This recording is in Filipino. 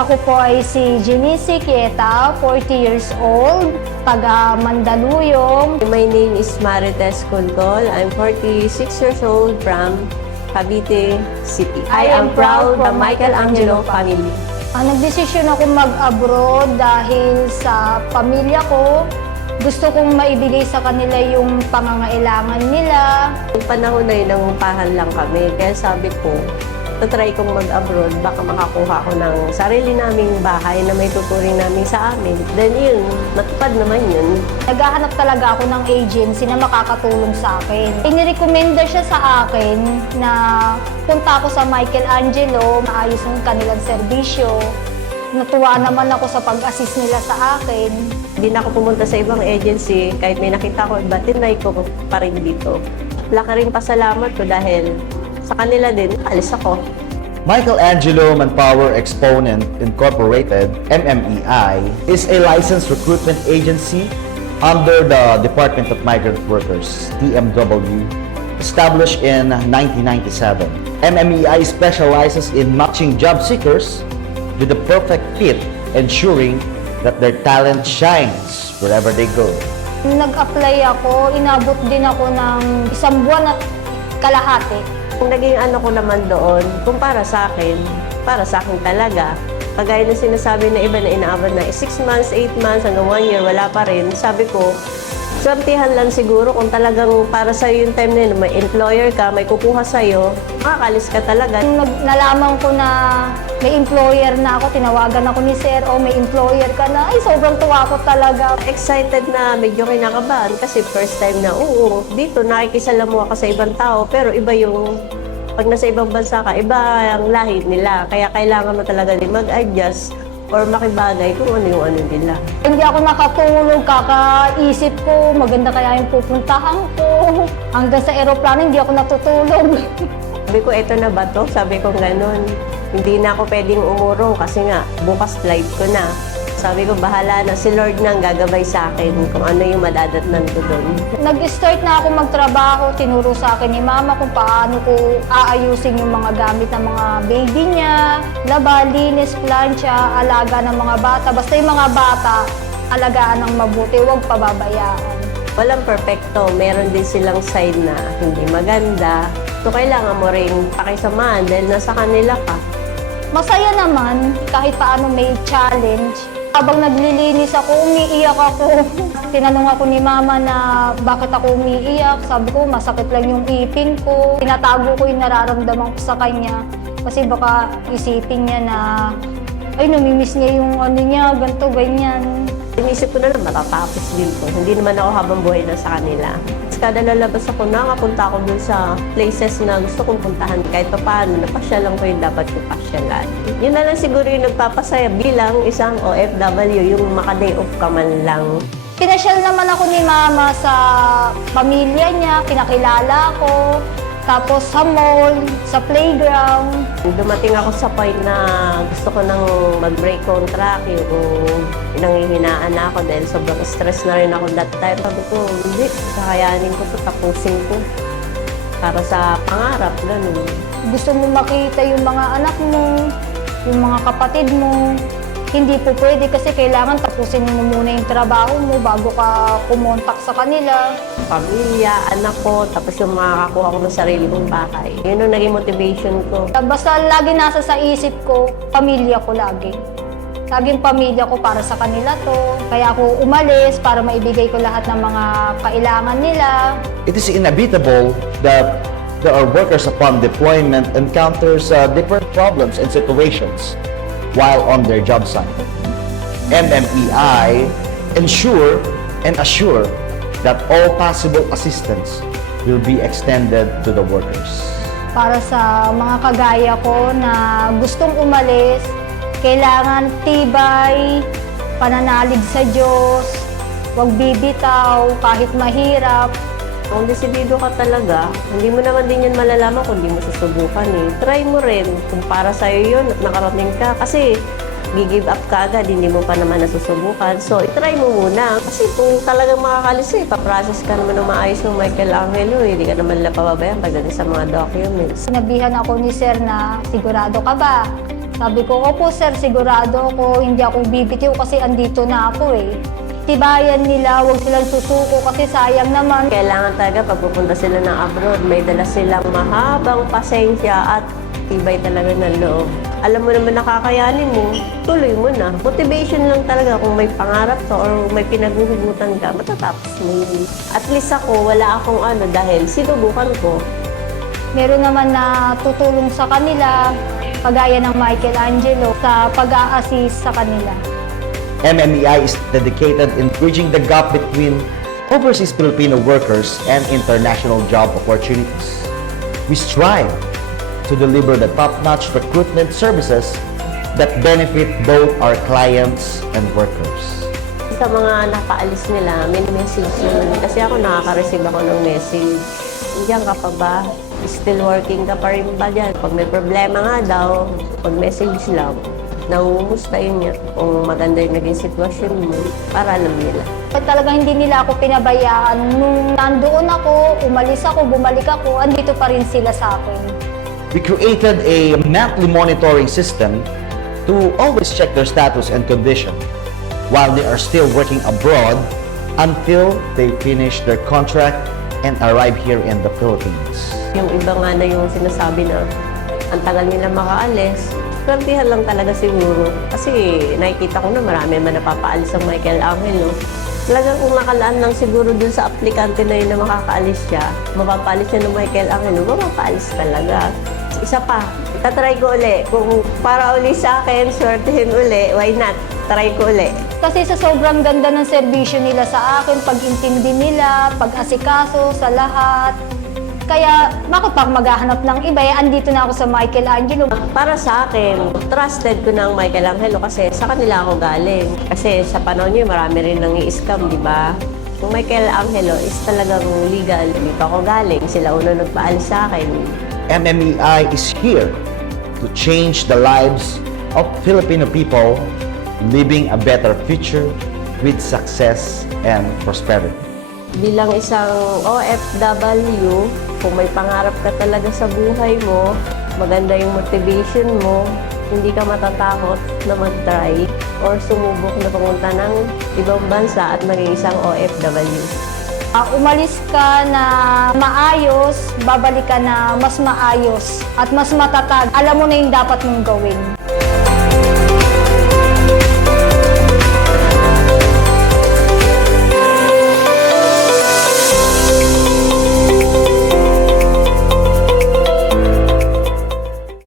Ako po ay si Jenice Quieta, 40 years old, taga Mandaluyong. My name is Marites Contol. I'm 46 years old from Cavite City. I am proud of Michelangelo family. Nagdesisyon ako mag-abroad dahil sa pamilya ko. Gusto kong maibigay sa kanila yung pangangailangan nila. Yung panahon na yun, nangungupahan lang kami. Kaya sabi ko, try kong mag-abroad, baka makakuha ko ng sarili naming bahay na may tuturing namin sa amin. Then yun, natupad naman yun. Naghahanap talaga ako ng agency na makakatulong sa akin. Inirekomenda siya sa akin na punta ako sa Michelangelo, maayos yung kanilang serbisyo. Natuwa naman ako sa pag-assist nila sa akin. Hindi na ako pumunta sa ibang agency, kahit may nakita ko, iba, tinry ko pa rin dito. Laki rin pasalamat ko dahil sa kanila din, alis ako. Michelangelo Manpower Exponent Incorporated, MMEI, is a licensed recruitment agency under the Department of Migrant Workers, DMW, established in 1997. MMEI specializes in matching job seekers with the perfect fit, ensuring that their talent shines wherever they go. Nag-apply ako, inabot din ako ng 1 buwan at kalahati. Kung naging ano ko naman doon, kung para sa akin talaga. Kagaya na sinasabi na iba na inaabot na 6 months, 8 months, hanggang 1 year, wala pa rin. Sabi ko, swertihan lang siguro kung talagang para sa'yo yung time na yun, may employer ka, may kukuha sa'yo, makakalis ka talaga. Nalaman ko na may employer na ako, tinawagan ako ni Sir, may employer ka na. Ay, sobrang tuwa ko talaga. Excited na, medyo kinakabahan kasi first time na, dito nakikisalamuha ka sa ibang tao, pero iba yung, pag nasa ibang bansa ka, iba ang lahi nila. Kaya kailangan mo talaga din mag-adjust or makibagay kung ano yung ano nila. Hindi ako nakatulog, kakaisip ko, maganda kaya yung pupuntahan ko. Hanggang sa aeroplano, hindi ako natutulog. Sabi ko, eto na ba to? Sabi ko ganun. Hindi na ako pwedeng umurong kasi nga, bukas flight ko na. Sabi ko, bahala na. Si Lord na ang gagabay sa akin kung ano yung madadatnan ko doon. Nag-start na ako magtrabaho, tinuro sa akin ni Mama kung paano ko aayusin yung mga gamit ng mga baby niya, laba, linis, plancha, alaga ng mga bata. Basta yung mga bata, alagaan ng mabuti, huwag pababayaan. Walang perfecto. Meron din silang side na hindi maganda. So, kailangan mo rin pakisamahan dahil nasa kanila ka. Masaya naman, kahit paano may challenge. Habang naglilinis ako, umiiyak ako. Tinanong ako ni Mama na bakit ako umiiyak. Sabi ko, masakit lang yung ipin ko. Tinatago ko yung nararamdaman ko sa kanya. Kasi baka isipin niya na, ay, namimiss niya yung ano niya, ganito, ganyan. Inisip ko na lang, matatapos din ko. Hindi naman ako habang buhay na sa kanila. Kada lalabas ako, nakapunta ako dun sa places na gusto kong puntahan. Kahit pa paano, napasyal lang ko yung dapat ko pasyalan. Yun na lang siguro yung nagpapasaya bilang isang OFW, yung maka-day off ka man lang. Pinasyal naman ako ni Mama sa pamilya niya, pinakilala ko. Tapos sa mall, sa playground. Dumating ako sa point na gusto ko nang mag-break contract, yung nangihinaan na ako dahil sobrang stress na rin ako that time. Sabi ko, hindi, kakayanin ko ito, tapusin ko. Para sa pangarap, ganun. Gusto mo makita yung mga anak mo, yung mga kapatid mo. Hindi po pwede kasi kailangan tapusin mo muna yung trabaho mo bago ka kumontak sa kanila. Pamilya, anak ko, tapos yung makakakuha ko ng sarili kong bahay. Yun ang naging motivation ko. Basta lagi nasa sa isip ko, pamilya ko lagi. Laging pamilya ko para sa kanila to. Kaya ako umalis para maibigay ko lahat ng mga kailangan nila. It is inevitable that our workers upon deployment encounters different problems and situations while on their job site. MMEI ensure and assure that all possible assistance will be extended to the workers. Para sa mga kagaya ko na gustong umalis, kailangan tibay, pananalig sa Diyos, huwag bibitaw kahit mahirap. Kung desidido ka talaga, hindi mo naman din yan malalaman kung hindi mo susubukan eh. Try mo rin kung para sa'yo yun at nakarating ka. Kasi gi-give up ka agad, hindi mo pa naman nasusubukan. So, itry mo muna. Kasi kung talagang makakalis eh, paprocess ka naman ng maayos ng Michelangelo eh. Hindi ka naman nila pababayan pagdating sa mga documents. Sinabihan ako ni Sir na sigurado ka ba Sabi ko, opo sir, sigurado ako, hindi ako bibitiw kasi andito na ako eh. Tibayan nila, huwag silang susuko kasi sayang naman. Kailangan talaga pag pupunta sila ng abroad, may dala silang mahabang pasensya at tibay talaga ng loob. Alam mo naman nakakayanin mo, tuloy mo na. Motivation lang talaga kung may pangarap ka or may pinaghuhugutan ka, matatapos mo yun. At least ako, wala akong dahil sinubukan ko. Meron naman na tutulong sa kanila, kagaya ng Michelangelo, sa pag-a-assist sa kanila. MMEI is dedicated in bridging the gap between overseas Filipino workers and international job opportunities. We strive to deliver the top-notch recruitment services that benefit both our clients and workers. Sa mga napaalis nila, may message yun. Kasi ako nakaka-receive ako ng message. Diyan ka pa ba? Still working ka pa rin ba dyan? Pag may problema nga daw, pag message lang, nangumustahin niya kung maganda yung naging sitwasyon mo para alam nila. Talagang hindi nila ako pinabayaan. Nung nandoon ako, umalis ako, bumalik ako, andito pa rin sila sa akin. We created a monthly monitoring system to always check their status and condition while they are still working abroad until they finish their contract and arrive here in the Philippines. Yung iba nga na yung sinasabi na ang tagal nila makaalis, swertihan lang talaga siguro. Kasi nakikita ko na marami man napapaalis ang Michelangelo. Talagang kung nakalaan lang siguro dun sa aplikante na yun na makakaalis siya, mapapaalis siya ng Michelangelo, mapapaalis talaga. Isa pa, tatry ko uli. Kung para uli sa akin, swertihin uli, why not? Try ko uli. Kasi sa sobrang ganda ng serbisyo nila sa akin, pag-intindi nila, pag-asikaso sa lahat. Kaya bakit pag maghahanap ng iba, andito na ako sa Michelangelo. Para sa akin, trusted ko ng Michelangelo kasi sa kanila ako galing. Kasi sa panahon niyo, marami rin nang i-scam, di ba? Yung Michelangelo is talagang legal. Dito ako galing. Sila una nagpaalis sa akin. MMEI is here to change the lives of Filipino people living a better future with success and prosperity. Bilang isang OFW, kung may pangarap ka talaga sa buhay mo, maganda yung motivation mo, hindi ka matatakot na mag-try or sumubok na pumunta ng ibang bansa at maging isang OFW. Umalis ka na maayos, babalik ka na mas maayos at mas matatag. Alam mo na yung dapat mong gawin.